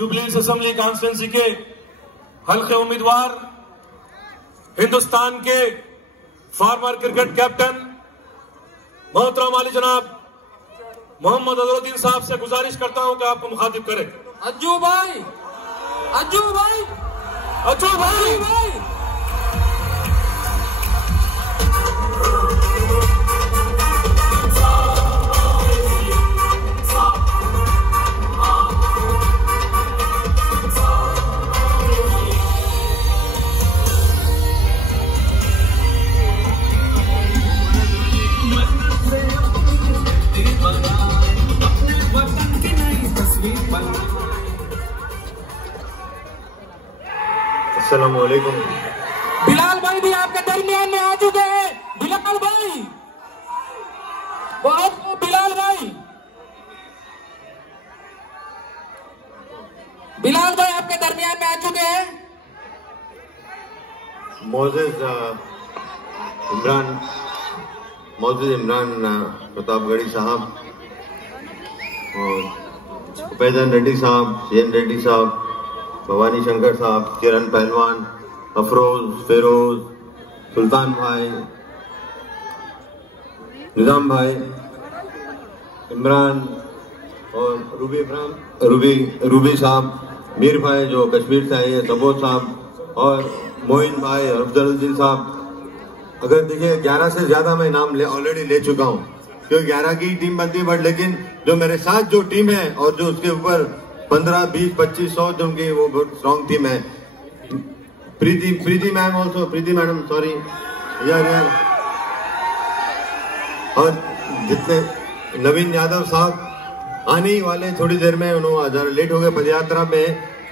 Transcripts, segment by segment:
Jubilee assembly constituency के हल्के उम्मीदवार, हिंदुस्तान के फॉर्मर क्रिकेट कैप्टन मोहतरम वाली जनाब मोहम्मद अजहरुद्दीन साहब से गुजारिश करता हूं कि आपको मुखातिब करें। अज्जू भाई, अज्जू भाई, अज्जू भाई, अस्सलाम वालेकुम। बिलाल भाई भी आपके दरमियान में आ चुके हैं। बिलाल भाई, बहुत बिलाल भाई, बिलाल भाई आपके दरमियान में आ चुके हैं। मोज़ेज़ इमरान प्रतापगढ़ी साहब और उपेंद्र रेड्डी साहब, सीएन रेड्डी साहब, भवानी शंकर साहब, किरण पहलवान, अफरोज, फिरोज, सुल्तान भाई, निजाम भाई, इमरान और रूबी साहब, मीर भाई जो कश्मीर से आए हैं, सबोध साहब और मोइन भाई, अफजलुद्दीन साहब। अगर देखिए 11 से ज्यादा मैं नाम ऑलरेडी ले चुका हूँ, क्योंकि 11 की टीम बनती है, बट लेकिन जो मेरे साथ जो टीम है और जो उसके ऊपर 15, 20, 25, 100 जो उनकी वो बहुत स्ट्रॉन्ग टीम है। प्रीति मैम ऑल्सो, प्रीति मैडम, सॉरी यार, और जितने नवीन यादव साहब आने ही वाले थोड़ी देर में, उन्होंने लेट हो गए पदयात्रा में,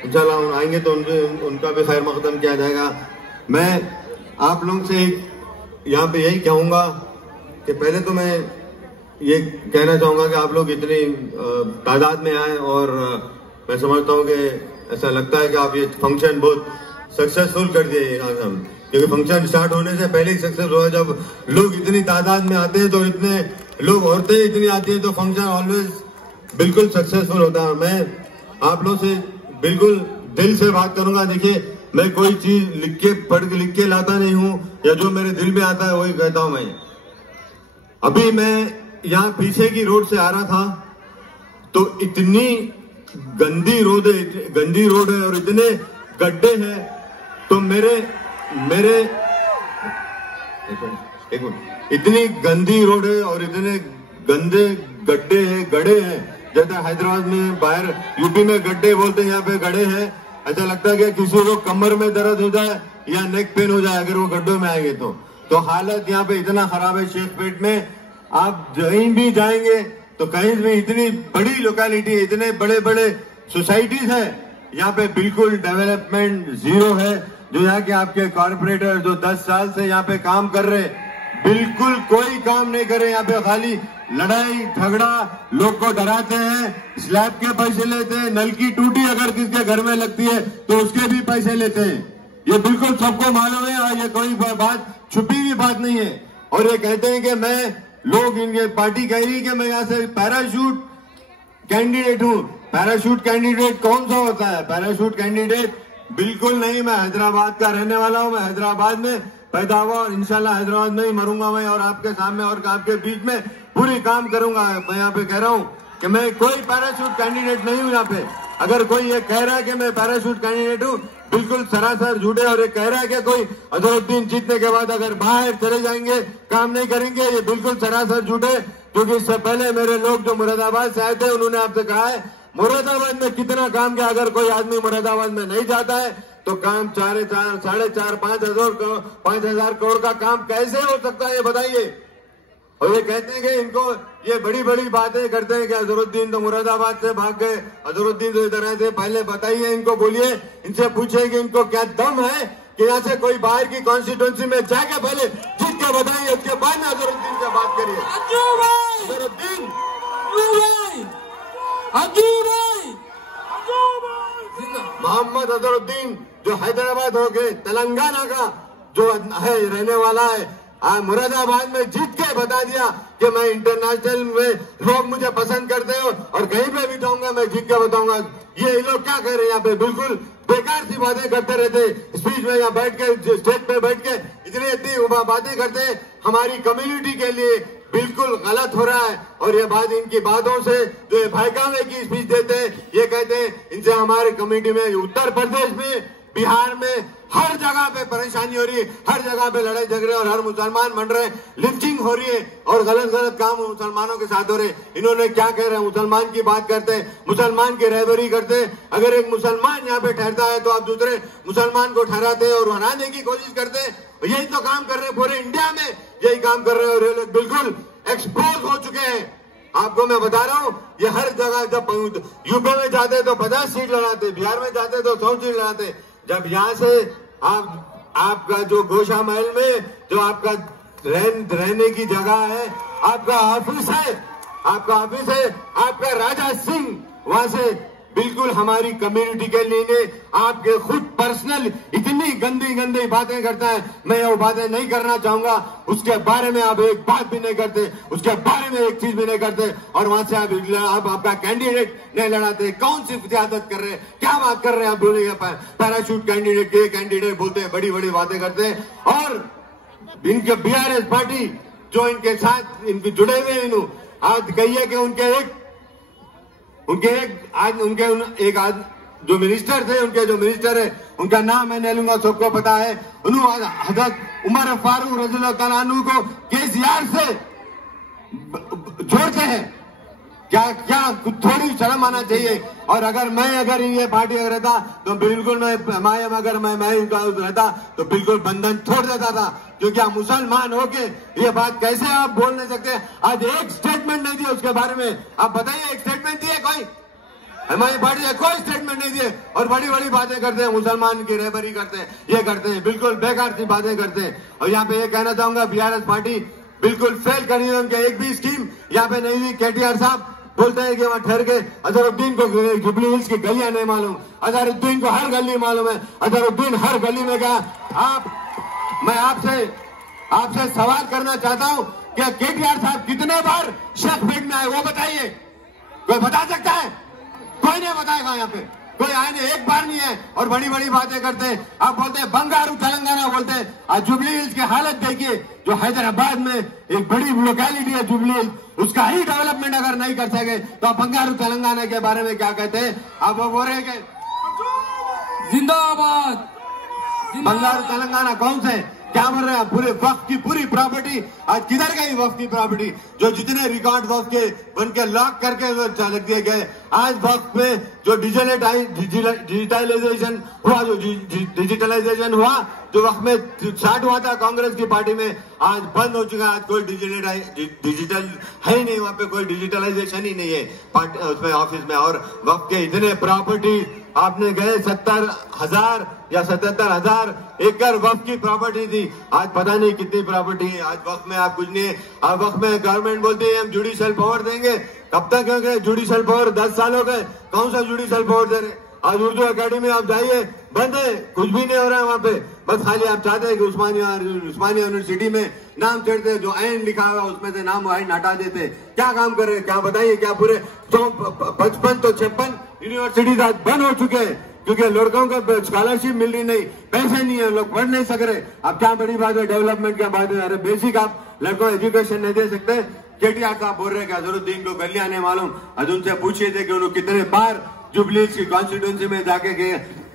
इंशाल्लाह आएंगे तो उनका भी खैर मकदम किया जाएगा। मैं आप लोगों से यहाँ पे यही कहूंगा कि पहले तो मैं ये कहना चाहूंगा कि आप लोग इतनी तादाद में आए, और मैं समझता हूँ कि ऐसा लगता है कि आप ये फंक्शन बहुत सक्सेसफुल कर दिए आज हम, क्योंकि फंक्शन स्टार्ट होने से पहले ही सक्सेस हुआ। जब लोग इतनी तादाद में आते हैं तो इतने लोग, औरतें इतनी आती हैं, तो फंक्शन ऑलवेज बिल्कुल सक्सेसफुल होता है। मैं आप लोग से बिल्कुल दिल से बात करूंगा। देखिए, मैं कोई चीज लिख के लाता नहीं हूँ, या जो मेरे दिल में आता है वही कहता हूँ। मैं अभी मैं यहाँ पीछे की रोड से आ रहा था तो इतनी गंदी रोड है और इतने गड्ढे हैं, तो मेरे इतनी गंदी रोड है और इतने गंदे गड्ढे हैं, जैसे हैदराबाद में, बाहर यूपी में गड्ढे बोलते हैं, यहाँ पे गड्ढे हैं। ऐसा लगता है कि किसी को कमर में दर्द हो जाए या नेक पेन हो जाए अगर वो गड्ढों में आएंगे तो हालत यहाँ पे इतना खराब है। शेखपेट में आप कहीं भी जाएंगे तो कहीं भी इतनी बड़ी लोकेलिटी, इतने बड़े बड़े सोसाइटीज है, यहाँ पे बिल्कुल डेवलपमेंट जीरो है। जो यहाँ के आपके कॉर्पोरेटर जो 10 साल से यहाँ पे काम कर रहे, बिल्कुल कोई काम नहीं करे। यहाँ पे खाली लड़ाई झगड़ा, लोग को डराते हैं, स्लैब के पैसे लेते हैं, नल की टूटी अगर किसके घर में लगती है तो उसके भी पैसे लेते हैं। ये बिल्कुल सबको मालूम है और ये कोई बात छुपी हुई बात नहीं है। और ये कहते हैं कि लोग इनके पार्टी कह रही है कि मैं यहाँ से पैराशूट कैंडिडेट हूँ। पैराशूट कैंडिडेट कौन सा होता है? पैराशूट कैंडिडेट बिल्कुल नहीं। मैं हैदराबाद का रहने वाला हूँ, मैं हैदराबाद में पैदा हुआ और इंशाल्लाह हैदराबाद में ही मरूंगा मैं, और आपके सामने और आपके बीच में पूरी काम करूंगा। मैं यहाँ पे कह रहा हूँ कि मैं कोई पैराशूट कैंडिडेट नहीं हूँ। यहाँ पे अगर कोई ये कह रहा है कि मैं पैराशूट कैंडिडेट हूँ, बिल्कुल सरासर झूठे। और ये कह रहा है कि कोई अजहरुद्दीन जीतने के बाद अगर बाहर चले जाएंगे, काम नहीं करेंगे, ये बिल्कुल सरासर झूठे। क्योंकि इससे पहले मेरे लोग जो मुरादाबाद से आए थे, उन्होंने आपसे कहा है मुरादाबाद में कितना काम किया। अगर कोई आदमी मुरादाबाद में नहीं जाता है तो काम 4.5, 5,000 करोड़ का काम कैसे हो सकता है, ये बताइए। और ये कहते हैं कि इनको ये बड़ी बड़ी बातें करते हैं कि अजहरुद्दीन तो मुरादाबाद से भाग गए, अजहरुद्दीन तो इधर से। पहले बताइए, इनको बोलिए, इनसे पूछिए कि इनको क्या दम है कि यहाँ से कोई बाहर की कॉन्स्टिट्यूंसी में जाके पहले जीत के बताइए, उसके बाद में अजहरुद्दीन से बात करिए। अजहरुद्दीन मोहम्मद अजहरुद्दीन जो हैदराबाद हो गए, तेलंगाना का जो है रहने वाला है, मुरादाबाद में जीत के बता दिया कि मैं इंटरनेशनल में लोग मुझे पसंद करते हो और कहीं पे भी जाऊंगा मैं जीत के बताऊंगा। ये लोग क्या कह रहे हैं यहाँ पे, बिल्कुल बेकार सी बातें करते रहते स्पीच में, यहाँ बैठ के स्टेज पे बैठ के इतनी बातें करते हैं हमारी कम्युनिटी के लिए, बिल्कुल गलत हो रहा है। और ये बात इनकी बातों से जो ये भाईकावे की स्पीच देते हैं, ये कहते हैं इनसे हमारे कम्युनिटी में, उत्तर प्रदेश में, बिहार में हर जगह पे परेशानी हो रही है, हर जगह पे लड़ाई झगड़े और हर मुसलमान बन रहे हैं, लिंचिंग हो रही है और गलत गलत काम मुसलमानों के साथ हो रहे हैं। इन्होंने क्या कह रहे हैं, मुसलमान की बात करते हैं, मुसलमान की रहबरी करते हैं। अगर एक मुसलमान यहाँ पे ठहरता है तो आप दूसरे मुसलमान को ठहराते हैं और हराने की कोशिश करते हैं। यही तो काम कर रहे हैं पूरे इंडिया में, यही काम कर रहे हैं और ये लोग बिल्कुल एक्सपोज हो चुके हैं। आपको मैं बता रहा हूँ, ये हर जगह जब यूपी में जाते तो 50 सीट लड़ाते, बिहार में जाते तो 100 सीट लड़ाते। जब यहाँ से आपका जो गोशा महल में जो आपका रहने की जगह है, आपका ऑफिस है, आपका राजा सिंह, वहां से बिल्कुल हमारी कम्युनिटी के लिए आपके खुद पर्सनल इतनी गंदी बातें करता है। मैं वो बातें नहीं करना चाहूंगा, उसके बारे में आप एक बात भी नहीं करते, उसके बारे में एक चीज भी नहीं करते और वहां से आप आपका कैंडिडेट नहीं लड़ाते। कौन सी सियासत कर रहे हैं, क्या बात कर रहे हैं आप? बोलेंगे पैराशूट कैंडिडेट के कैंडिडेट बोलते हैं, बड़ी बड़ी बातें करते हैं। और इनके बीआरएस पार्टी जो इनके साथ इनके जुड़े हुए हैं, आज कहिए कि उनके जो मिनिस्टर थे, उनके जो मिनिस्टर है उनका नाम मैं नहीं लूंगा, सबको पता है। उन्होंने हजरत उमर फारूक रज़ियल्लाहु तआला अन्हु को केसीआर से जोड़ते हैं। क्या थोड़ी शर्म आना चाहिए। और अगर ये पार्टी अगर रहता तो बिल्कुल मैं रहता तो बिल्कुल बंधन छोड़ देता था, क्योंकि आप मुसलमान होके ये बात कैसे आप बोल नहीं सकते। आज एक स्टेटमेंट नहीं दिया उसके बारे में, आप बताइए एक स्टेटमेंट दिए कोई? हमारी पार्टी ने कोई स्टेटमेंट नहीं दिए और बड़ी बड़ी बातें करते हैं, मुसलमान की रहबरी करते हैं, ये करते हैं, बिल्कुल बेकार सी बातें करते हैं। और यहाँ पे ये कहना चाहूंगा, बीआरएस पार्टी बिल्कुल फेल कर रही है, उनके एक भी स्कीम यहाँ पे नहीं हुई। केटीआर साहब बोलते हैं कि वहां ठहर के अजहरुद्दीन को जुबली हिल्स की गलियां नहीं मालूम, अजहरुद्दीन को हर गली मालूम है, अजहरुद्दीन हर गली में गया। मैं आपसे सवाल करना चाहता हूं कि केटीआर साहब कितने बार शेख पेट में आए, वो बताइए, कोई बता सकता है? कोई नहीं बताएगा, यहाँ पे कोई आए नहीं, एक बार नहीं है। और बड़ी बड़ी बातें करते हैं, आप बोलते हैं बंगारू तेलंगाना बोलते हैं। आज जुबली हिल्स की हालत देखिए, जो हैदराबाद में एक बड़ी लोकेलिटी है जुबली हिल्स, उसका ही डेवलपमेंट अगर नहीं कर सके तो आप बंगारू तेलंगाना के बारे में क्या कहते हैं? आप वो बोल रहे हैं जिंदाबाद बंगारू तेलंगाना कौन से, क्या बोल रहे हैं? पूरे वक्त की पूरी प्रॉपर्टी आज किधर गई? वक्त की प्रॉपर्टी जो जितने रिकॉर्ड वक्त के बन के लॉक करके रख दिए गए। आज वक्त में जो डिजिटलाइजेशन हुआ, जो वक्त में स्टार्ट हुआ था कांग्रेस की पार्टी में, आज बंद हो चुका है। आज कोई डिजिटल है ही नहीं, वहां पे कोई डिजिटलाइजेशन ही नहीं है उसमें ऑफिस में। और वक्त के इतने प्रॉपर्टी आपने गए 70,000 या 77,000 एकड़ वक्त की प्रॉपर्टी थी, आज पता नहीं कितनी प्रॉपर्टी है। आज वक्त में आप कुछ नहीं है। आज वक्त में गवर्नमेंट बोलती है हम जुडिशियल पावर देंगे, कब तक होंगे जुडिशियल पावर? 10 साल हो गए, कौन सा जुडिशियल पावर दे रहे? आज उर्दू अकेडमी आप जाइए, बंद है, कुछ भी नहीं हो रहा है वहाँ पे। बस खाली आप चाहते हैं कि उस्मानिया यूनिवर्सिटी में नाम चढ़ते, जो ऐन लिखा हुआ उसमें से नाम ऐन हटा देते। क्या काम कर रहे हैं, क्या बताइए? क्या पूरे 55 तो 56 यूनिवर्सिटीज आज बंद हो चुके हैं, क्योंकि लड़कों को स्कॉलरशिप मिल रही नहीं, पैसे नहीं है, लोग पढ़ नहीं सक रहे। अब क्या बड़ी बात है डेवलपमेंट क्या बात है? अरे बेसिक आप लड़कों एजुकेशन नहीं दे सकते। केटीआर साहब बोल रहे हैं कि अजहरुद्दीन को गलियां नहीं मालूम। आज उनसे पूछिए थे कि उन्होंने कितने बार जुबली हिल्स की कॉन्स्टिट्यूंसी में जाके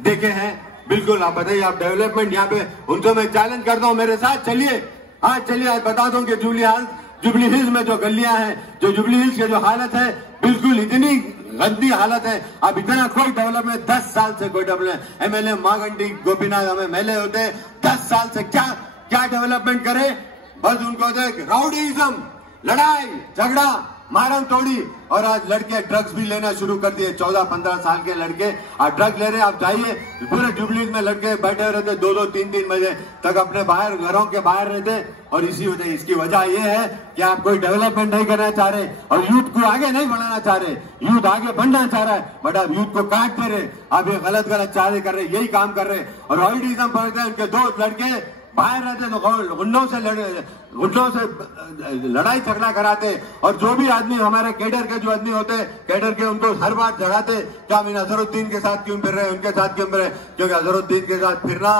देखे हैं। बिल्कुल आप बताइए, आप डेवलपमेंट यहाँ पे उनसे मैं चैलेंज करता हूँ, मेरे साथ चलिए, आज चलिए, आज बता दूं कि जुबली हिल्स में जो गलियां हैं, जो जुबली हिल्स की जो हालत है, बिल्कुल इतनी गंदी हालत है। अब इतना कोई डेवलपमेंट 10 साल से कोई डेवलपमेंट, एमएलए मागंडी गोपीनाथ हमें एमएलए होते हैं, 10 साल से क्या डेवलपमेंट करे? बस उनको देख राउडीइज्म, लड़ाई झगड़ा, मारम तोड़ी। और आज लड़के ड्रग्स भी लेना शुरू कर दिए, 14-15 साल के लड़के आज ड्रग्स ले रहे हैं। आप जाइए, पूरे जुबली में लड़के बैठे रहते 2-2, 3-3 बजे तक अपने बाहर, घरों के बाहर रहते। और इसकी वजह यह है कि आप कोई डेवलपमेंट नहीं करना चाह रहे और यूथ को आगे नहीं बढ़ाना चाह रहे। यूथ आगे बढ़ना चाह रहा है, बट आप यूथ को काटते रहे, आप ये गलत चाहे कर रहे, यही काम कर रहे। और राउडीइज्म पढ़ते हैं, उनके 2 लड़के बाहर रहते तो गुंडों से लड़ाई झगड़ा कराते, और जो भी आदमी हमारे कैडर के जो आदमी होते कैडर के, उनको हर बार जगाते कि हम इन अजहरुद्दीन के साथ क्यों फिर रहे, उनके साथ क्यों फिर रहे, क्योंकि अजहरुद्दीन के साथ फिरना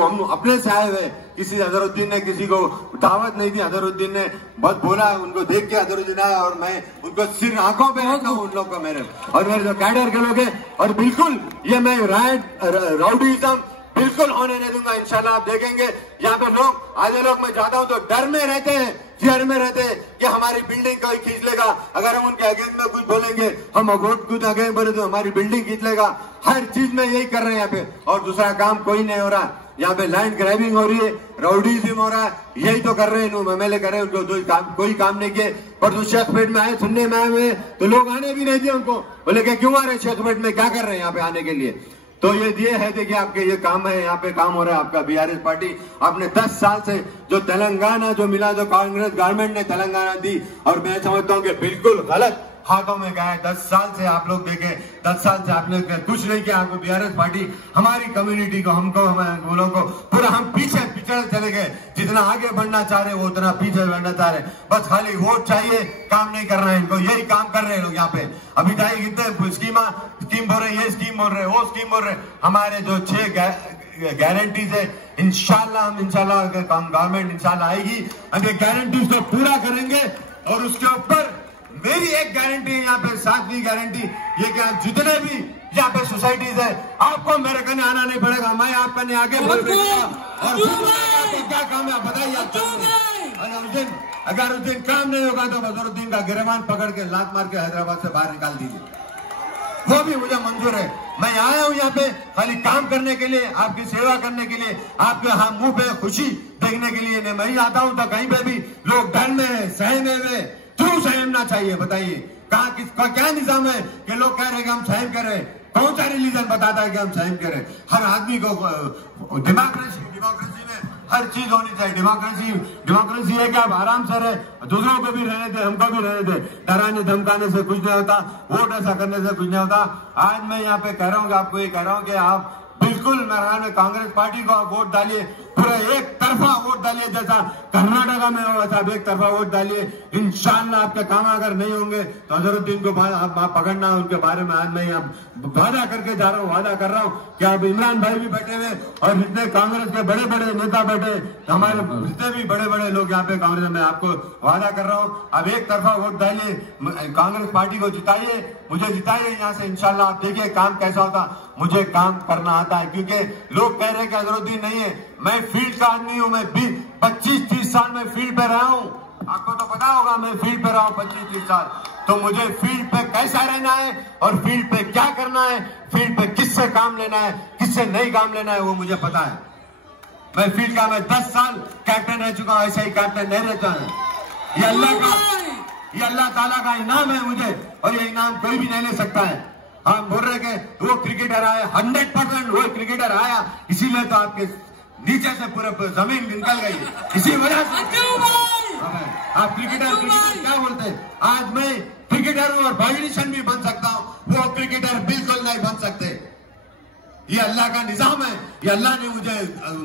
हम अपने से आए हुए। किसी अजहरुद्दीन ने किसी को दावत नहीं दी, अजहरुद्दीन ने बहुत बोला, उनको देख के अजहरुद्दीन आया, और मैं उनको सिर आंखों पे रखता हूँ उन लोग को, मेरे और मेरे जो कैडर के लोग हैं। और बिल्कुल ये मैं राउडीज़म बिल्कुल होने नहीं दूंगा इंशाल्लाह। आप देखेंगे यहाँ पे लोग, आधे लोग मैं जाता हूँ तो डर में रहते हैं, फियर में रहते हैं कि हमारी बिल्डिंग कोई खींच लेगा, अगर हम उनके अगेंस्ट में कुछ बोलेंगे, हम वोट कुछ अगेंस्ट बोले तो हमारी बिल्डिंग खींच लेगा। हर चीज में यही कर रहे हैं यहाँ पे, और दूसरा काम कोई नहीं हो रहा। यहाँ पे लैंड ग्रैबिंग हो रही है, राउडीज़म हो रहा है, यही तो कर रहे हैं MLA कर रहे हैं। उनको कोई काम नहीं किए। पर जो शेखपेट में आए, सुनने में आए हुए तो लोग आने भी नहीं दिए उनको, बोले कि क्यों आ रहे शेखपेट में, क्या कर रहे हैं यहाँ पे आने के लिए। तो ये है, देखिए आपके ये काम है, यहाँ पे काम हो रहा है आपका। BRS पार्टी आपने 10 साल से जो तेलंगाना जो मिला, जो कांग्रेस गवर्नमेंट ने तेलंगाना दी, और मैं समझता हूँ कि बिल्कुल गलत हाथों में गया है। 10 साल से आप लोग देखें, 10 साल से आपने कुछ नहीं किया। आपको BRS पार्टी हमारी कम्युनिटी को, हमको, हमारे लोगों को पूरा हम पीछे पिछड़ चले गए। जितना आगे बढ़ना चाह रहे वो उतना पीछे बढ़ना चाह रहे, बस खाली वोट चाहिए, काम नहीं करना है इनको। यही काम कर रहे हैं लोग यहाँ पे। अभी जाए कितने स्कीम बोल रहे, ये स्कीम बोल रहे, वो स्कीम बोल रहे। हमारे जो 6 गारंटीज है, इंशाल्लाह गवर्नमेंट इंशाल्लाह आएगी, हम ये गारंटीज को पूरा करेंगे। और उसके ऊपर मेरी एक गारंटी है यहाँ पे, 7वीं गारंटी, ये कि आप जितने भी यहाँ पे सोसाइटीज है, आपको मेरे कने आना नहीं पड़ेगा, मैं आप कने आगे बढ़ दूंगा। और क्या काम है आप बताइए। अगर उस दिन काम नहीं होगा तो अजहरुद्दीन का गिरबान पकड़ के लात मार के हैदराबाद से बाहर निकाल दीजिए, वो भी मुझे मंजूर है। मैं आया हूँ यहाँ पे खाली काम करने के लिए, आपकी सेवा करने के लिए, आपके मुंह पे खुशी देखने के लिए नहीं। मैं आता हूँ तो कहीं पे भी लोग डर में सहमे हुए, क्यों सहमना चाहिए बताइए। कहाँ किसका क्या निजाम है कि लोग कह रहे हैं कि हम सहम कर रहे हैं। कौन सा रिलीजन बताता है कि हम सहम कर रहे हैं। हर आदमी को डेमोक्रेसी में हर चीज होनी चाहिए। डेमोक्रेसी है कि आप आराम से रहे, दूसरों को भी रहने दे, हमको भी रहने दे। डराने धमकाने से कुछ नहीं होता, वोट ऐसा करने से कुछ नहीं होता। आज मैं यहाँ पे कह रहा हूँ कि आपको ये कह रहा हूँ कि आप बिल्कुल मेरे कांग्रेस पार्टी को वोट डालिए, पूरा एक तरफा वोट डालिए, जैसा कर्नाटका में हुआ था, एक तरफा वोट डालिए। इंशाल्लाह आपके काम अगर नहीं होंगे तो अजहरुद्दीन को पकड़ना, उनके बारे में आज मैं यहाँ वादा करके जा रहा हूँ, वादा कर रहा हूँ कि अब इमरान भाई भी बैठे हुए और जितने कांग्रेस के बड़े बड़े नेता बैठे, हमारे जितने भी बड़े बड़े लोग यहाँ पे कांग्रेस में, आपको वादा कर रहा हूँ अब एक तरफा वोट डालिए, कांग्रेस पार्टी को जिताइए, मुझे जिताइए यहाँ से। इंशाल्लाह आप देखिए काम कैसा होता। मुझे काम करना आता है, क्योंकि लोग कह रहे हैं कि अजहरुद्दीन नहीं है। मैं फील्ड का आदमी हूँ, मैं 25-30 साल में फील्ड पे रहा हूँ। आपको तो पता होगा मैं फील्ड पे रहा हूँ 25-30 साल। तो मुझे फील्ड पे कैसा रहना है और फील्ड पे क्या करना है, फील्ड पे किससे काम लेना है, किससे नहीं काम लेना है, वो मुझे पता है। मैं फील्ड का 10 साल कैप्टन रह चुका हूँ, ऐसा ही कैप्टन नहीं रहता है। ये अल्लाह ताला का इनाम है मुझे, और ये इनाम कोई भी नहीं ले सकता है। हम बोल रहे कि वो क्रिकेटर आया, 100% वो क्रिकेटर आया, इसीलिए तो आपके नीचे से पूरे जमीन निकल गई, इसी वजह से आप क्रिकेटर क्या बोलते हैं। आज मैं क्रिकेटर हूँ और पॉलिटिशियन भी बन सकता हूँ, वो क्रिकेटर बिल्कुल नहीं बन सकते। ये अल्लाह का निजाम है, ये अल्लाह ने मुझे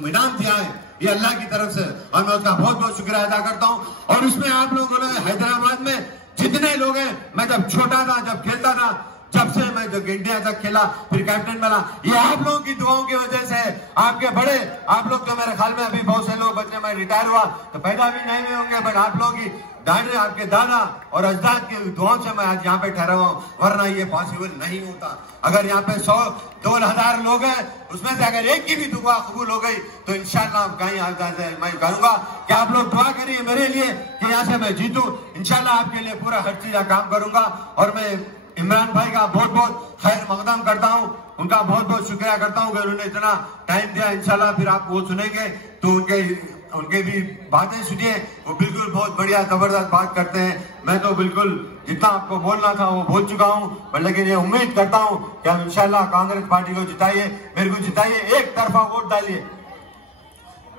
इनाम दिया है, ये अल्लाह की तरफ से, और मैं उसका बहुत बहुत शुक्रिया अदा करता हूँ। और उसमें आप लोगों ने हैदराबाद में जितने लोग हैं, मैं जब छोटा था, जब खेलता था, जब से मैं जब इंडिया तक खेला, फिर कैप्टन बना, ये आप लोगों की दुआओं की वजह से। आपके बड़े, आप लोग तो मेरे ख्याल में अभी बहुत से लोग बच्चे, मैं रिटायर हुआ तो पैदा भी नहीं हुए होंगे, बट आप लोगों की दादे, आपके दादा और अजदाद की दुआओं से मैं आज यहाँ पे ठहरा हुआ हूँ, वरना ये पॉसिबल नहीं होता। अगर यहाँ पे 100-2,000 लोग हैं, उसमें से अगर एक की भी दुआ कबूल हो गई तो इंशाल्लाह कहीं मैं करूंगा कि आप लोग दुआ करिए मेरे लिए कि यहाँ से मैं जीतूं। इंशाल्लाह आपके लिए पूरा हर चीज काम करूंगा। और मैं इमरान भाई का बहुत बहुत खैर मकदम करता हूँ, उनका बहुत बहुत शुक्रिया करता हूँ कि उन्होंने इतना टाइम दिया। इंशाल्लाह फिर आप वो सुनेंगे तो उनके भी बातें सुनिए, वो बिल्कुल बहुत बढ़िया जबरदस्त बात करते हैं। मैं तो बिल्कुल जितना आपको बोलना था वो बोल चुका हूँ, लेकिन ये उम्मीद करता हूँ कि हम इंशाल्लाह कांग्रेस पार्टी को जिताइए, मेरे को जिताइए, एक तरफा वोट डालिए,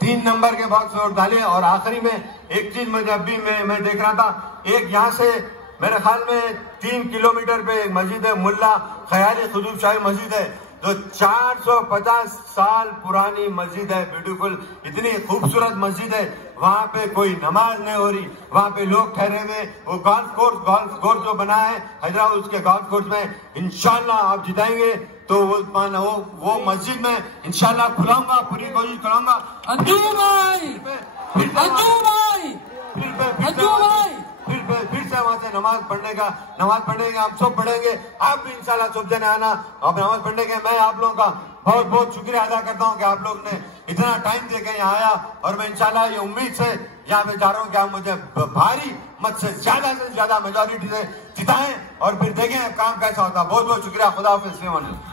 3 नंबर के बॉक्स वोट डालिए। और आखिरी में एक चीज मैं जब भी मैं देख रहा था, एक यहाँ से मेरे ख्याल में 3 किलोमीटर पे एक मस्जिद है, मुल्ला खयाली खुजूर शाही मस्जिद है, जो 450 साल पुरानी मस्जिद है, ब्यूटीफुल, इतनी खूबसूरत मस्जिद है। वहां पे कोई नमाज नहीं हो रही, वहां पे लोग ठहरे हुए। वो गोल्फ कोर्स जो बना है हैदराबाद, उसके गोल्फ कोर्स में इंशाल्लाह आप जिताएंगे तो वो मस्जिद में इंशाल्लाह खुलाऊंगा, पूरी कोशिश करूंगा। अंजू भाई, फिर से वहां से नमाज पढ़ने का हम सब पढ़ेंगे। आप भी इंशाल्लाह सब जने आना, आप नमाज पढ़ने के। मैं आप लोगों का बहुत बहुत शुक्रिया अदा करता हूं कि आप लोग ने इतना टाइम देके यहाँ आया, और मैं इंशाल्लाह ये उम्मीद से यहाँ पे जा रहा हूँ कि आप मुझे भारी मत से ज्यादा मेजोरिटी से जिताएं, और फिर देखें काम कैसा होता। बहुत बहुत शुक्रिया। खुदा हाफिज़।